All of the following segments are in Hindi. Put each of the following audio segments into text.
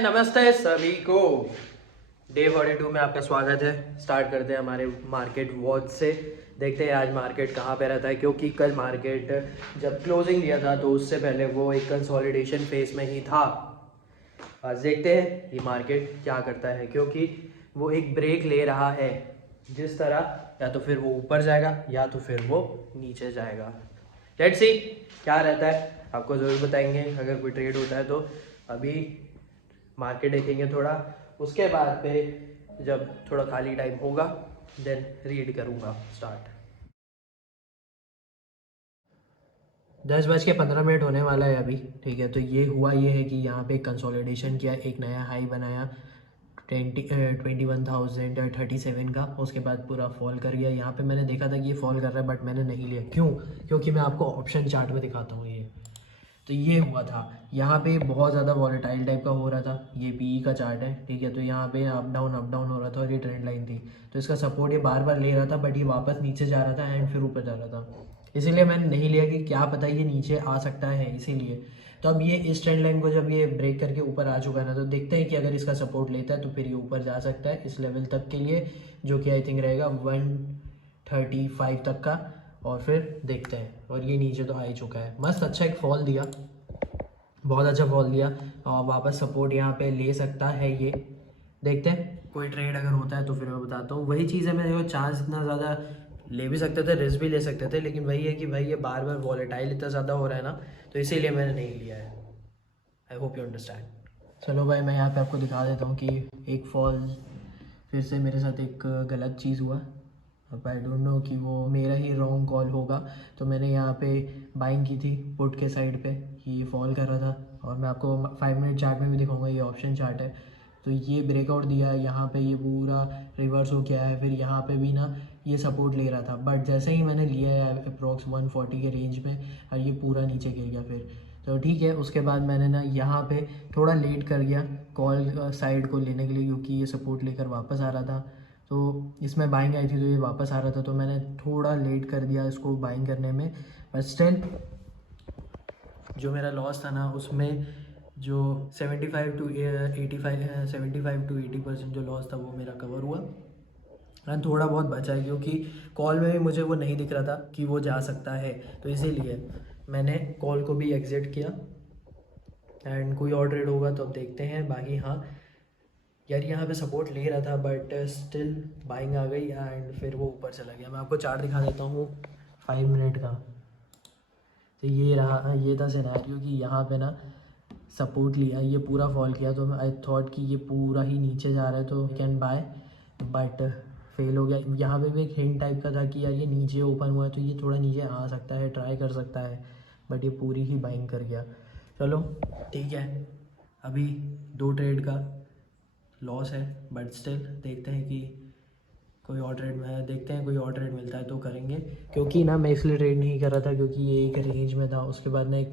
नमस्ते सभी को। डे 42 में आपका स्वागत है। स्टार्ट करते हैं हमारे मार्केट वॉच से। देखते हैं आज मार्केट कहाँ पे रहता है, क्योंकि कल मार्केट जब क्लोजिंग दिया था तो उससे पहले वो एक कंसोलिडेशन फेज में ही था। आज देखते हैं ये मार्केट क्या करता है, क्योंकि वो एक ब्रेक ले रहा है। जिस तरह या तो फिर वो ऊपर जाएगा या तो फिर वो नीचे जाएगा। लेट्स सी क्या रहता है, आपको ज़रूर बताएंगे अगर कोई ट्रेड होता है तो। अभी मार्केट देखेंगे थोड़ा, उसके बाद पे जब थोड़ा खाली टाइम होगा देन रीड करूँगा स्टार्ट। 10:15 होने वाला है अभी, ठीक है। तो ये हुआ ये है कि यहाँ पे कंसोलिडेशन किया, एक नया हाई बनाया 21,037 का। उसके बाद पूरा फॉल कर गया। यहाँ पे मैंने देखा था कि ये फॉल कर रहा है, बट मैंने नहीं लिया। क्यों? क्योंकि मैं आपको ऑप्शन चार्ट में दिखाता हूँ। ये तो ये हुआ था, यहाँ पे बहुत ज़्यादा वॉलेटाइल टाइप का हो रहा था। ये पीई का चार्ट है, ठीक है। तो यहाँ पे अप डाउन हो रहा था और ये ट्रेंड लाइन थी। तो इसका सपोर्ट ये बार बार ले रहा था, बट ये वापस नीचे जा रहा था एंड फिर ऊपर जा रहा था। इसीलिए मैंने नहीं लिया कि क्या पता ये नीचे आ सकता है, इसीलिए। तो अब ये इस ट्रेंड लाइन को जब ये ब्रेक करके ऊपर आ चुका है ना, तो देखते हैं कि अगर इसका सपोर्ट लेता है तो फिर ये ऊपर जा सकता है इस लेवल तक के लिए, जो कि आई थिंक रहेगा 135 तक का। और फिर देखते हैं। और ये नीचे तो आ ही चुका है। मस्त अच्छा एक फॉल दिया, बहुत अच्छा फॉल दिया। और वापस सपोर्ट यहाँ पे ले सकता है ये। देखते हैं कोई ट्रेड अगर होता है तो फिर मैं बताता हूँ। वही चीज़ है, मैं देखो चांस इतना ज़्यादा ले भी सकते थे, रिस्क भी ले सकते थे, लेकिन वही है कि भाई ये बार बार वॉलेटाइल इतना ज़्यादा हो रहा है ना, तो इसीलिए मैंने नहीं लिया है। आई होप यू अंडरस्टैंड। चलो भाई, मैं यहाँ पे आपको दिखा देता हूँ कि एक फॉल फिर से मेरे साथ एक गलत चीज़ हुआ। अब आई डोंट नो कि वो मेरा ही रॉन्ग कॉल होगा। तो मैंने यहाँ पे बाइंग की थी पुट के साइड पे कि ये फॉल कर रहा था। और मैं आपको 5 मिनट चार्ट में भी दिखाऊंगा, ये ऑप्शन चार्ट है। तो ये ब्रेकआउट दिया है, यहाँ पे ये पूरा रिवर्स हो गया है। फिर यहाँ पे भी ना ये सपोर्ट ले रहा था, बट जैसे ही मैंने लिया है अप्रॉक्स 140 के रेंज में, और ये पूरा नीचे गिर गया। फिर तो ठीक है, उसके बाद मैंने ना यहाँ पे थोड़ा लेट कर गया कॉल साइड को लेने के लिए, क्योंकि ये सपोर्ट लेकर वापस आ रहा था। तो इसमें बाइंग आई थी तो ये वापस आ रहा था, तो मैंने थोड़ा लेट कर दिया इसको बाइंग करने में। बट स्टिल जो मेरा लॉस था ना, उसमें जो 75 टू 85 75 टू 80% जो लॉस था वो मेरा कवर हुआ। एंड थोड़ा बहुत बचा है, क्योंकि कॉल में भी मुझे वो नहीं दिख रहा था कि वो जा सकता है, तो इसीलिए मैंने कॉल को भी एग्जिट किया। एंड कोई और ट्रेड होगा तो अब देखते हैं। बाकी हाँ यार, यहाँ पे सपोर्ट ले रहा था बट स्टिल बाइंग आ गई एंड फिर वो ऊपर चला गया। मैं आपको चार्ट दिखा देता हूँ 5 मिनट का। तो ये रहा, ये था सिनेरियो कि यहाँ पे ना सपोर्ट लिया, ये पूरा फॉल किया। तो आई थॉट कि ये पूरा ही नीचे जा रहा है तो कैन बाय, बट फेल हो गया। यहाँ पे भी एक हिंट टाइप का था कि यार ये नीचे ओपन हुआ है तो ये थोड़ा नीचे आ सकता है, ट्राई कर सकता है, बट ये पूरी ही बाइंग कर गया। चलो ठीक है, अभी 2 ट्रेड का लॉस है, बट स्टिल देखते हैं कि कोई और ट्रेड में देखते हैं, कोई और ट्रेड मिलता है तो करेंगे। क्योंकि ना मैं इसलिए ट्रेड नहीं कर रहा था क्योंकि ये एक रेंज में था, उसके बाद ने एक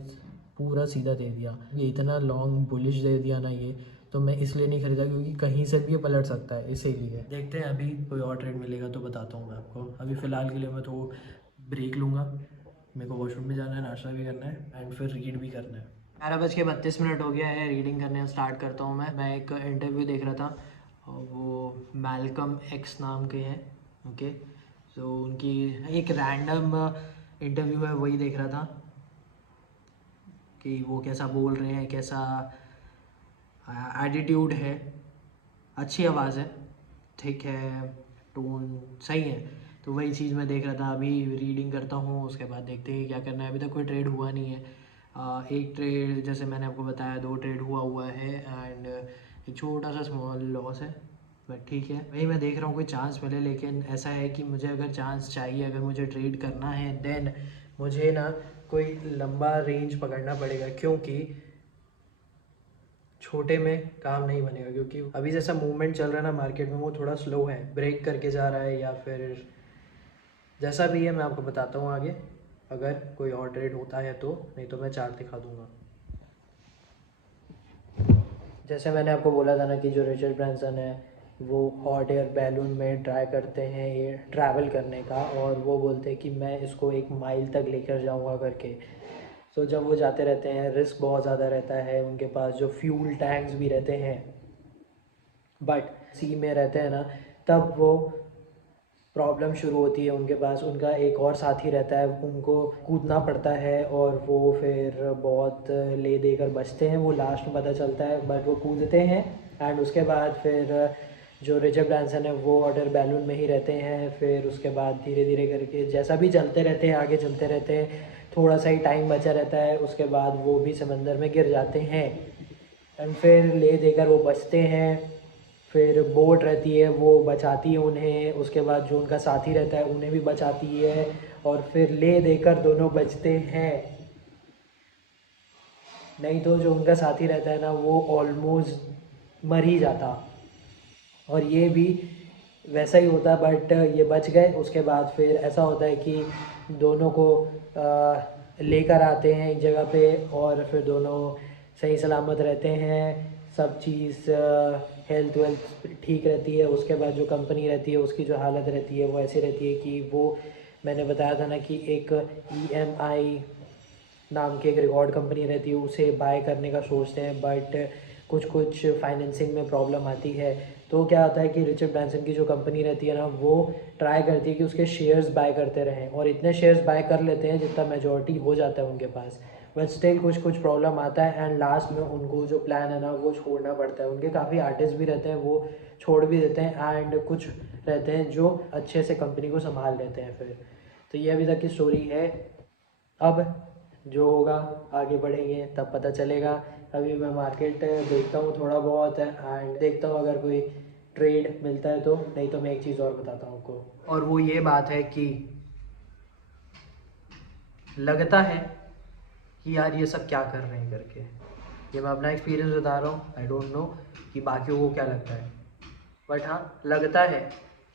पूरा सीधा दे दिया। ये इतना लॉन्ग बुलिश दे दिया ना ये, तो मैं इसलिए नहीं खरीदा क्योंकि कहीं से भी ये पलट सकता है, इसीलिए। देखते हैं अभी कोई और ट्रेड मिलेगा तो बताता हूँ मैं आपको। अभी फ़िलहाल के लिए मैं तो ब्रेक लूँगा, मेरे को वॉशरूम भी जाना है, नाश्ता भी करना है एंड फिर रीड भी करना है। 11:32 हो गया है, रीडिंग करने स्टार्ट करता हूँ मैं एक इंटरव्यू देख रहा था, वो मैल्कम एक्स नाम के हैं, ओके। तो उनकी एक रैंडम इंटरव्यू है, वही देख रहा था कि वो कैसा बोल रहे हैं, कैसा एटीट्यूड है। अच्छी आवाज़ है, ठीक है, टोन सही है। तो वही चीज़ मैं देख रहा था। अभी रीडिंग करता हूँ, उसके बाद देखते हैं क्या करना है। अभी तक कोई ट्रेड हुआ नहीं है। एक ट्रेड जैसे मैंने आपको बताया, 2 ट्रेड हुआ है एंड एक छोटा सा स्मॉल लॉस है, बट ठीक है। वही मैं देख रहा हूँ कोई चांस मिले, लेकिन ऐसा है कि मुझे अगर चांस चाहिए, अगर मुझे ट्रेड करना है देन मुझे ना कोई लंबा रेंज पकड़ना पड़ेगा, क्योंकि छोटे में काम नहीं बनेगा। क्योंकि अभी जैसा मूवमेंट चल रहा है ना मार्केट में, वो थोड़ा स्लो है, ब्रेक करके जा रहा है या फिर जैसा भी है। मैं आपको बताता हूँ आगे अगर कोई और ट्रेड होता है तो, नहीं तो मैं चार्ट दिखा दूँगा। जैसे मैंने आपको बोला था ना कि जो रिचर्ड ब्रांसन है वो हॉट एयर बैलून में ट्राई करते हैं ये ट्रैवल करने का, और वो बोलते हैं कि मैं इसको 1 माइल तक लेकर जाऊंगा करके। तो जब वो जाते रहते हैं रिस्क बहुत ज़्यादा रहता है, उनके पास जो फ्यूल टैंक्स भी रहते हैं, बट सी में रहते हैं ना, तब वो प्रॉब्लम शुरू होती है उनके पास। उनका एक और साथी रहता है, उनको कूदना पड़ता है और वो फिर बहुत ले देकर बचते हैं। वो लास्ट में पता चलता है, बट वो कूदते हैं एंड उसके बाद फिर जो रिचर्ड ब्रांसन है वो वाटर बैलून में ही रहते हैं। फिर उसके बाद धीरे धीरे करके जैसा भी चलते रहते हैं, आगे चलते रहते हैं, थोड़ा सा ही टाइम बचा रहता है, उसके बाद वो भी समंदर में गिर जाते हैं एंड फिर ले देकर वो बचते हैं। फिर बोट रहती है वो बचाती है उन्हें, उसके बाद जो उनका साथी रहता है उन्हें भी बचाती है और फिर ले देकर दोनों बचते हैं। नहीं तो जो उनका साथी रहता है ना वो ऑलमोस्ट मर ही जाता, और ये भी वैसा ही होता, बट ये बच गए। उसके बाद फिर ऐसा होता है कि दोनों को लेकर आते हैं एक जगह पे और फिर दोनों सही सलामत रहते हैं, सब चीज़ हेल्थ वेल्थ ठीक रहती है। उसके बाद जो कंपनी रहती है उसकी जो हालत रहती है वो ऐसी रहती है कि वो, मैंने बताया था ना कि एक EMI नाम की एक रिकॉर्ड कंपनी रहती है, उसे बाय करने का सोचते हैं, बट कुछ फाइनेंसिंग में प्रॉब्लम आती है। तो क्या होता है कि रिचर्ड ब्रांसन की जो कंपनी रहती है ना वो ट्राई करती है कि उसके शेयर्स बाय करते रहें, और इतने शेयर्स बाय कर लेते हैं जितना मेजॉरिटी हो जाता है उनके पास, बट स्टिल कुछ प्रॉब्लम आता है एंड लास्ट में उनको जो प्लान है ना वो छोड़ना पड़ता है। उनके काफ़ी आर्टिस्ट भी रहते हैं, वो छोड़ भी देते हैं एंड कुछ रहते हैं जो अच्छे से कंपनी को संभाल लेते हैं फिर। तो ये अभी तक की स्टोरी है। अब जो होगा आगे बढ़ेंगे तब पता चलेगा। अभी मैं मार्केट देखता हूँ थोड़ा बहुत एंड देखता हूँ अगर कोई ट्रेड मिलता है तो, नहीं तो मैं एक चीज़ और बताता हूँ आपको, और वो ये बात है कि लगता है कि यार ये सब क्या कर रहे हैं करके। ये मैं अपना एक्सपीरियंस बता रहा हूँ, आई डोंट नो कि बाकियों को क्या लगता है, बट हाँ लगता है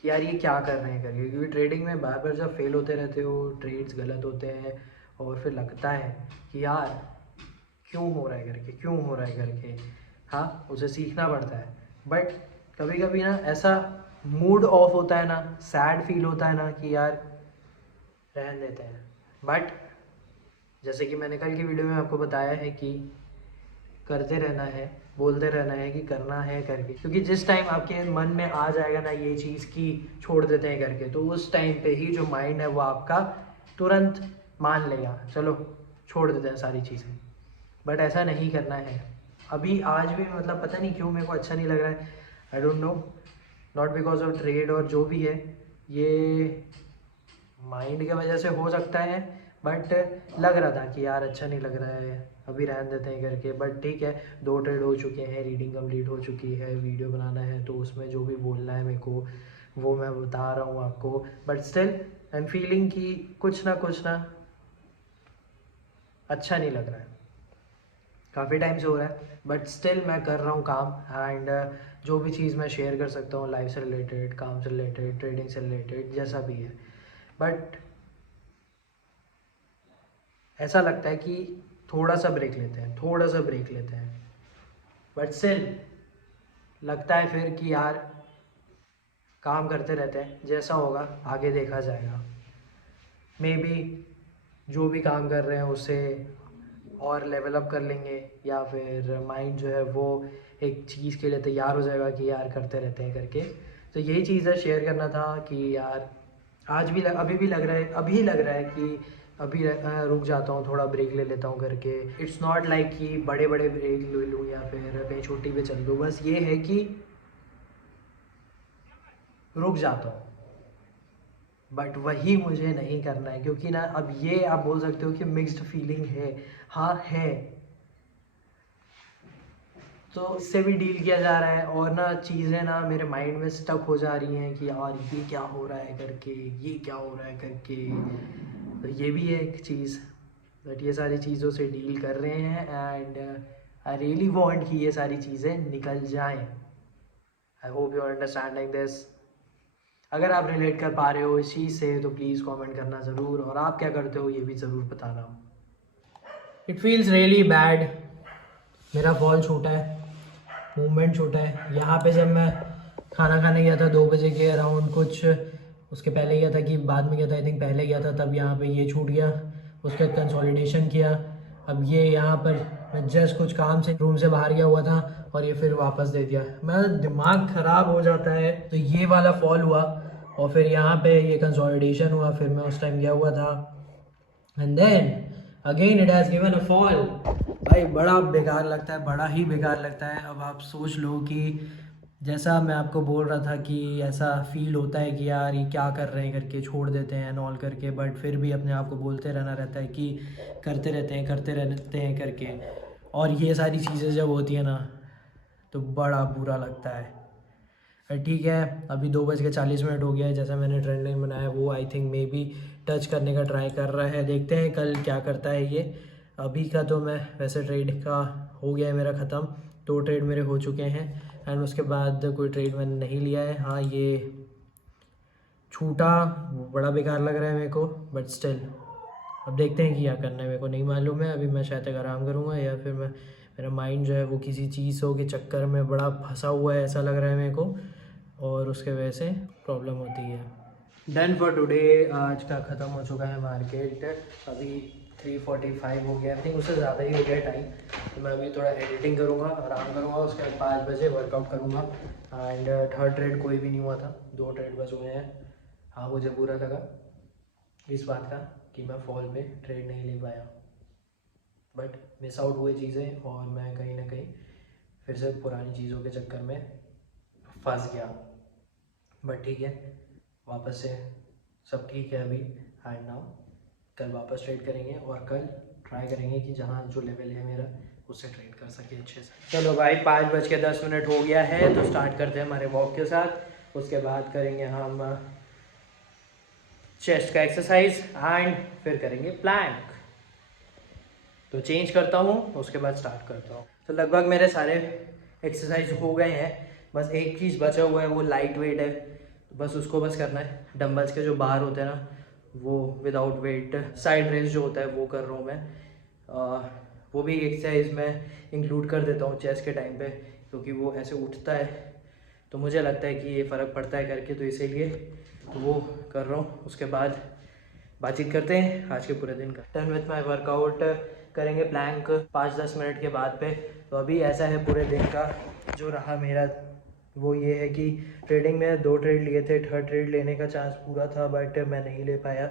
कि यार ये क्या कर रहे हैं करके। क्योंकि ट्रेडिंग में बार बार जब फेल होते रहते हो, ट्रेड्स गलत होते हैं, और फिर लगता है कि यार क्यों हो रहा है करके, क्यों हो रहा है करके। हाँ उसे सीखना पड़ता है, बट कभी कभी ना ऐसा मूड ऑफ होता है ना, सैड फील होता है ना कि यार रहने देते हैं। बट जैसे कि मैंने कल की वीडियो में आपको बताया है कि करते रहना है, बोलते रहना है कि करना है करके, क्योंकि जिस टाइम आपके मन में आ जाएगा ना ये चीज़ की छोड़ देते हैं करके, तो उस टाइम पे ही जो माइंड है वो आपका तुरंत मान लेगा चलो छोड़ देते हैं सारी चीज़ें। बट ऐसा नहीं करना है। अभी आज भी मतलब पता नहीं क्यों मेरे को अच्छा नहीं लग रहा है, I don't know, not because of trade और जो भी है, ये माइंड की वजह से हो सकता है, बट लग रहा था कि यार अच्छा नहीं लग रहा है, अभी रहने देते हैं करके। बट ठीक है, 2 ट्रेड हो चुके हैं, रीडिंग कंप्लीट हो चुकी है, वीडियो बनाना है तो उसमें जो भी बोलना है मेरे को वो मैं बता रहा हूँ आपको। But still I am feeling कि कुछ ना अच्छा नहीं लग रहा है, काफ़ी टाइम से हो रहा है, बट स्टिल मैं कर रहा हूँ काम। एंड जो भी चीज़ मैं शेयर कर सकता हूँ लाइफ से रिलेटेड, काम से रिलेटेड, ट्रेडिंग से रिलेटेड, जैसा भी है, बट ऐसा लगता है कि थोड़ा सा ब्रेक लेते हैं, थोड़ा सा ब्रेक लेते हैं, बट स्टिल लगता है फिर कि यार काम करते रहते हैं, जैसा होगा आगे देखा जाएगा। मे बी जो भी काम कर रहे हैं उसे और लेवल अप कर लेंगे, या फिर माइंड जो है वो एक चीज़ के लिए तैयार हो जाएगा कि यार करते रहते हैं करके। तो यही चीज़ है, शेयर करना था कि यार आज भी अभी भी लग रहा है, अभी लग रहा है कि अभी रुक जाता हूँ, थोड़ा ब्रेक ले लेता हूँ करके। इट्स नॉट लाइक कि बड़े बड़े ब्रेक ले लूँ या फिर कहीं छुट्टी पे चल दूँ, बस ये है कि रुक जाता हूँ। बट वही मुझे नहीं करना है, क्योंकि ना अब ये आप बोल सकते हो कि मिक्स्ड फीलिंग है, हाँ है। तो इससे भी डील किया जा रहा है, और ना चीज़ें ना मेरे माइंड में स्टक हो जा रही हैं कि यार ये क्या हो रहा है करके, ये क्या हो रहा है करके। तो ये भी है एक चीज़, बट ये सारी चीज़ों से डील कर रहे हैं एंड आई रियली वांट कि ये सारी चीज़ें निकल जाएं। I hope you are understanding this. अगर आप रिलेट कर पा रहे हो इस चीज़ से तो प्लीज़ कमेंट करना ज़रूर, और आप क्या करते हो ये भी ज़रूर बताना। इट फील्स रियली बैड, मेरा फॉल छूटा है, मूवमेंट छूटा है। यहाँ पे जब मैं खाना खाने गया था 2 बजे के अराउंड, कुछ उसके पहले गया था कि बाद में गया था, आई थिंक पहले गया था, तब यहाँ पे ये छूट गया। उसके बाद कंसोलिडेशन किया, अब ये यहाँ पर मैं जस्ट कुछ काम से रूम से बाहर गया हुआ था और ये फिर वापस दे दिया। मेरा दिमाग ख़राब हो जाता है। तो ये वाला फॉल हुआ और फिर यहाँ पे ये कंसोलिडेशन हुआ, फिर मैं उस टाइम गया हुआ था and then again it has given a fall. भाई बड़ा बेकार लगता है, बड़ा ही बेकार लगता है। अब आप सोच लो कि जैसा मैं आपको बोल रहा था कि ऐसा फील होता है कि यार ये क्या कर रहे हैं करके छोड़ देते हैं नॉल करके, बट फिर भी अपने आप को बोलते रहना रहता है कि करते रहते हैं करते रहते हैं करके। और ये सारी चीज़ें जब होती है ना तो बड़ा बुरा लगता है। ठीक है, अभी 2:40 हो गया है। जैसा मैंने ट्रेंड लाइन बनाया वो I think may be touch करने का ट्राई कर रहा है। देखते हैं कल क्या करता है ये। अभी का तो मैं वैसे ट्रेड का हो गया है मेरा ख़त्म, 2 ट्रेड मेरे हो चुके हैं एंड उसके बाद कोई ट्रेड मैंने नहीं लिया है। हाँ ये छूटा, वो बड़ा बेकार लग रहा है मेरे को, बट स्टिल अब देखते हैं कि क्या करना है, मेरे को नहीं मालूम है। अभी मैं शायद तक आराम करूँगा या फिर मेरा माइंड जो है वो किसी चीज़ों के चक्कर में बड़ा फंसा हुआ है ऐसा लग रहा है मेरे को, और उसके वजह से प्रॉब्लम होती है। डन फॉर टुडे, आज का ख़त्म हो चुका है मार्केट। अभी 3:45 हो गया, आई थिंक उससे ज़्यादा ही हो गया टाइम। तो मैं अभी थोड़ा एडिटिंग करूँगा, आराम करूँगा, उसके बाद 5 बजे वर्कआउट करूँगा। एंड थर्ड ट्रेड कोई भी नहीं हुआ था, 2 ट्रेड बच हुए हैं। हाँ मुझे बुरा लगा इस बात का कि मैं फॉल पे ट्रेड नहीं ले पाया, बट मिस आउट हुए चीज़ें और मैं कहीं ना कहीं फिर से पुरानी चीज़ों के चक्कर में फंस गया। बट ठीक है, वापस से सब ठीक है अभी। एंड नाउ कल वापस ट्रेड करेंगे और कल ट्राई करेंगे कि जहाँ जो लेवल है मेरा उससे ट्रेड कर सके अच्छे से। चलो भाई 5:10 हो गया है, तो स्टार्ट करते हैं हमारे वॉक के साथ। उसके बाद करेंगे हम चेस्ट का एक्सरसाइज एंड फिर करेंगे प्लैंक। तो चेंज करता हूँ उसके बाद स्टार्ट करता हूँ। तो लगभग मेरे सारे एक्सरसाइज हो गए हैं, बस एक चीज़ बचा हुआ है वो लाइट वेट है। तो बस उसको बस करना है। डंबल्स के जो बार होते हैं ना वो विदाउट वेट साइड रेस जो होता है वो कर रहा हूँ मैं। वो भी एक्सरसाइज में इंक्लूड कर देता हूँ चेस्ट के टाइम पे, क्योंकि वो ऐसे उठता है तो मुझे लगता है कि ये फ़र्क पड़ता है करके, तो इसीलिए तो वो कर रहा हूँ। उसके बाद बातचीत करते हैं आज के पूरे दिन का। डन विथ माई वर्कआउट, करेंगे प्लैंक 5-10 मिनट के बाद पे। तो अभी ऐसा है पूरे दिन का जो रहा मेरा, वो ये है कि ट्रेडिंग में 2 ट्रेड लिए थे, थर्ड ट्रेड लेने का चांस पूरा था बट मैं नहीं ले पाया।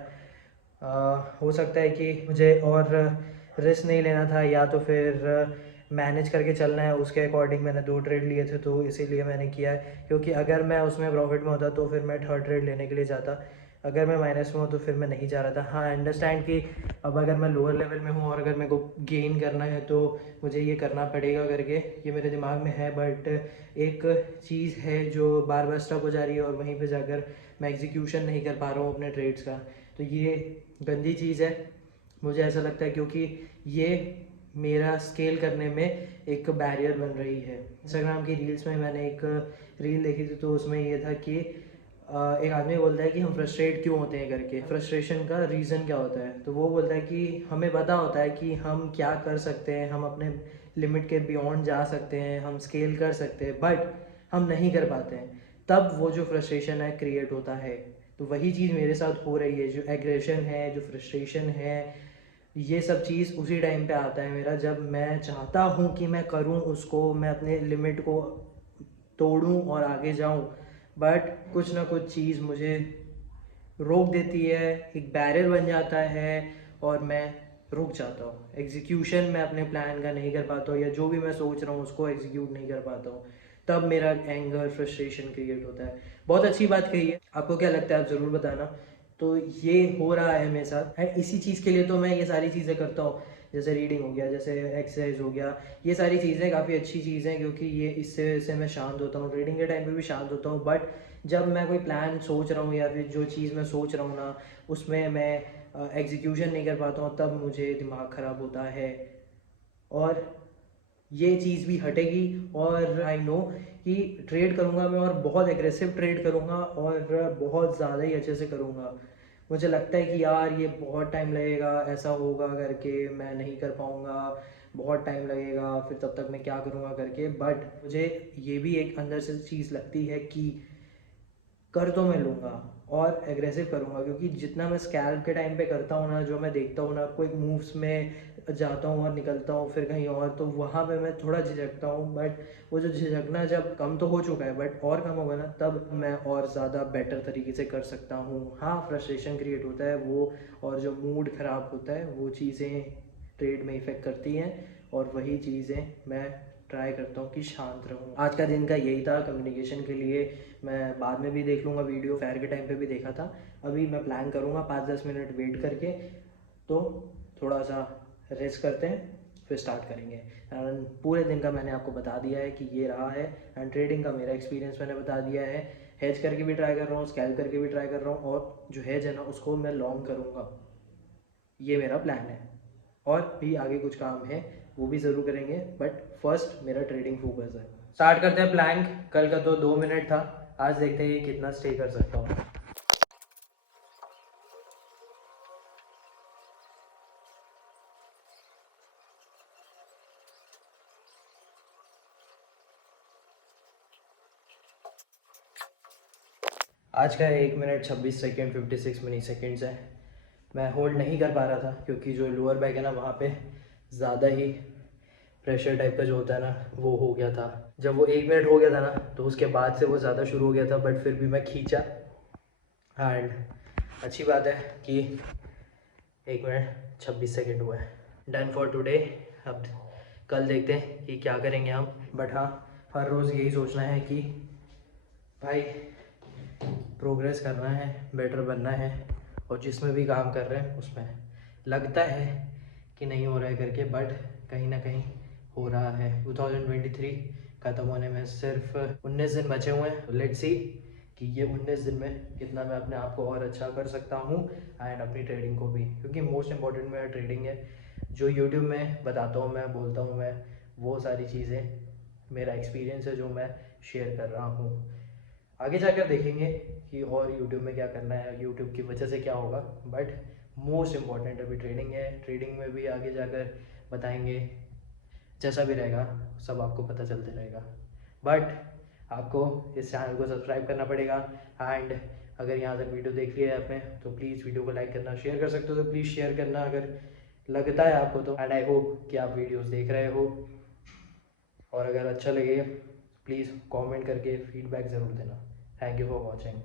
हो सकता है कि मुझे और रिस्क नहीं लेना था या तो फिर मैनेज करके चलना है, उसके अकॉर्डिंग मैंने 2 ट्रेड लिए थे तो इसीलिए मैंने किया है। क्योंकि अगर मैं उसमें प्रॉफिट में होता तो फिर मैं थर्ड ट्रेड लेने के लिए जाता, अगर मैं माइनस में हूँ तो फिर मैं नहीं जा रहा था। हाँ अंडरस्टैंड कि अब अगर मैं लोअर लेवल में हूँ और अगर मेरे को गेन करना है तो मुझे ये करना पड़ेगा करके ये मेरे दिमाग में है। बट एक चीज़ है जो बार बार स्टक हो जा रही है और वहीं पे जाकर मैं एग्जीक्यूशन नहीं कर पा रहा हूँ अपने ट्रेड्स का, तो ये गंदी चीज़ है मुझे ऐसा लगता है, क्योंकि ये मेरा स्केल करने में एक बैरियर बन रही है। इंस्टाग्राम की रील्स में मैंने एक रील देखी थी तो उसमें ये था कि एक आदमी बोलता है कि हम फ्रस्ट्रेट क्यों होते हैं करके, फ्रस्ट्रेशन का रीज़न क्या होता है। तो वो बोलता है कि हमें पता होता है कि हम क्या कर सकते हैं, हम अपने लिमिट के बियॉन्ड जा सकते हैं, हम स्केल कर सकते हैं, बट हम नहीं कर पाते हैं, तब वो जो फ्रस्ट्रेशन है क्रिएट होता है। तो वही चीज़ मेरे साथ हो रही है, जो एग्रेशन है, जो फ्रस्ट्रेशन है, ये सब चीज़ उसी टाइम पे आता है मेरा जब मैं चाहता हूँ कि मैं करूँ उसको, मैं अपने लिमिट को तोड़ूँ और आगे जाऊँ, बट कुछ ना कुछ चीज़ मुझे रोक देती है, एक बैरियर बन जाता है और मैं रुक जाता हूँ। एग्जीक्यूशन मैं अपने प्लान का नहीं कर पाता हूँ या जो भी मैं सोच रहा हूँ उसको एग्जीक्यूट नहीं कर पाता हूँ, तब मेरा एंगर फ्रस्ट्रेशन क्रिएट होता है। बहुत अच्छी बात कही है, आपको क्या लगता है आप ज़रूर बताना। तो ये हो रहा है मेरे साथ एंड इसी चीज़ के लिए तो मैं ये सारी चीज़ें करता हूँ, जैसे रीडिंग हो गया, जैसे एक्सरसाइज हो गया, ये सारी चीज़ें काफ़ी अच्छी चीज़ें हैं क्योंकि ये इससे से मैं शांत होता हूँ। रीडिंग के टाइम पे भी शांत होता हूँ, बट जब मैं कोई प्लान सोच रहा हूँ या फिर जो चीज़ मैं सोच रहा हूँ ना उसमें मैं एग्जीक्यूशन नहीं कर पाता हूँ, तब मुझे दिमाग ख़राब होता है। और ये चीज़ भी हटेगी और आई नो कि ट्रेड करूँगा मैं और बहुत एग्रेसिव ट्रेड करूँगा और बहुत ज़्यादा ही अच्छे से करूँगा। मुझे लगता है कि यार ये बहुत टाइम लगेगा, ऐसा होगा करके मैं नहीं कर पाऊँगा, बहुत टाइम लगेगा, फिर तब तक मैं क्या करूँगा करके। बट मुझे ये भी एक अंदर से चीज़ लगती है कि कर तो मैं लूँगा और एग्रेसिव करूँगा, क्योंकि जितना मैं स्कैल्प के टाइम पे करता हूँ ना, जो मैं देखता हूँ ना, कोई मूव्स में जाता हूँ और निकलता हूँ फिर कहीं और, तो वहाँ पे मैं थोड़ा झिझकता हूँ, बट वो जो झिझकना जब कम तो हो चुका है, बट और कम होगा ना, तब मैं और ज़्यादा बेटर तरीके से कर सकता हूँ। हाँ, फ्रस्ट्रेशन क्रिएट होता है वो, और जो मूड ख़राब होता है वो चीज़ें ट्रेड में इफ़ेक्ट करती हैं, और वही चीज़ें मैं ट्राई करता हूँ कि शांत रहूँ। आज का दिन का यही था कम्युनिकेशन के लिए। मैं बाद में भी देख लूँगा वीडियो, फेयर के टाइम पे भी देखा था। अभी मैं प्लान करूँगा 5-10 मिनट वेट करके, तो थोड़ा सा रेस्ट करते हैं फिर स्टार्ट करेंगे। एंड पूरे दिन का मैंने आपको बता दिया है कि ये रहा है, एंड ट्रेडिंग का मेरा एक्सपीरियंस मैंने बता दिया है। हेज करके भी ट्राई कर रहा हूँ, स्कैल्प करके भी ट्राई कर रहा हूँ, और जो हेज है ना उसको मैं लॉन्ग करूँगा, ये मेरा प्लान है। और भी आगे कुछ काम है वो भी ज़रूर करेंगे, बट फर्स्ट मेरा ट्रेडिंग फोकस है। स्टार्ट करते हैं प्लैंक। कल का तो 2 मिनट था, आज देखते हैं कितना स्टे कर सकता हूँ। आज का 1 मिनट 26 सेकेंड 56 मिली सेकेंड्स है। मैं होल्ड नहीं कर पा रहा था क्योंकि जो लोअर बैक है ना वहाँ पे ज़्यादा ही प्रेशर टाइप का जो होता है ना वो हो गया था। जब वो 1 मिनट हो गया था ना तो उसके बाद से वो ज़्यादा शुरू हो गया था, बट फिर भी मैं खींचा। एंड अच्छी बात है कि 1 मिनट 26 सेकेंड हुआ है। Done for today. अब कल देखते हैं कि क्या करेंगे हम, बट हाँ, हर रोज़ यही सोचना है कि भाई प्रोग्रेस करना है, बेटर बनना है, और जिसमें भी काम कर रहे हैं उसमें लगता है कि नहीं हो रहा है करके, बट कहीं ना कहीं हो रहा है। 2023 ख़त्म होने में सिर्फ 19 दिन बचे हुए हैं। लेट्स सी कि ये 19 दिन में कितना मैं अपने आप को और अच्छा कर सकता हूँ, एंड अपनी ट्रेडिंग को भी, क्योंकि मोस्ट इंपॉर्टेंट मेरा ट्रेडिंग है। जो यूट्यूब में बताता हूँ मैं, बोलता हूँ मैं, वो सारी चीज़ें मेरा एक्सपीरियंस है जो मैं शेयर कर रहा हूँ। आगे जाकर देखेंगे कि और यूट्यूब में क्या करना है, यूट्यूब की वजह से क्या होगा, बट मोस्ट इम्पॉर्टेंट अभी ट्रेडिंग है। ट्रेडिंग में भी आगे जाकर बताएंगे, जैसा भी रहेगा सब आपको पता चलते रहेगा। बट आपको इस चैनल को सब्सक्राइब करना पड़ेगा, एंड अगर यहाँ तक वीडियो देख लिया है आपने तो प्लीज़ वीडियो को लाइक करना, शेयर कर सकते हो तो प्लीज़ शेयर करना अगर लगता है आपको तो। एंड आई होप कि आप वीडियोस देख रहे हो, और अगर अच्छा लगे प्लीज़ कमेंट करके फीडबैक ज़रूर देना। Thank you for watching.